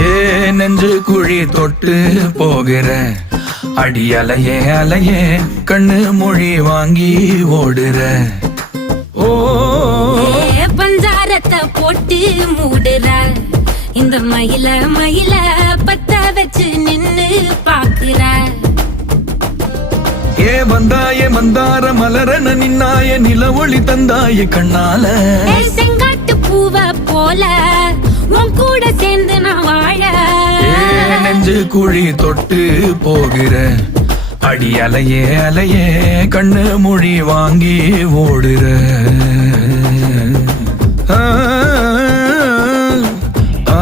ஏ நெஞ்சு குழி தொட்டு போகிற அடி அலையே அலையே கண்ணு மொழி வாங்கி ஓடுற. ஓ பஞ்சாரத்தை போட்டு மூடுற இந்த மயில மயில பத்த வச்சு நின்னு பாக்குற. ஏ வந்தாய மந்தார மலரன நின்னாய நில ஒளி தந்தாய கண்ணால. செங்காட்டு பூவ போல உன் கூட சேர்ந்து நான் வாழ. நெஞ்சு குழி தொட்டு போகிற அடி அலையே அலையே கண்ணு மொழி வாங்கி ஓடுற. ஆ ஆ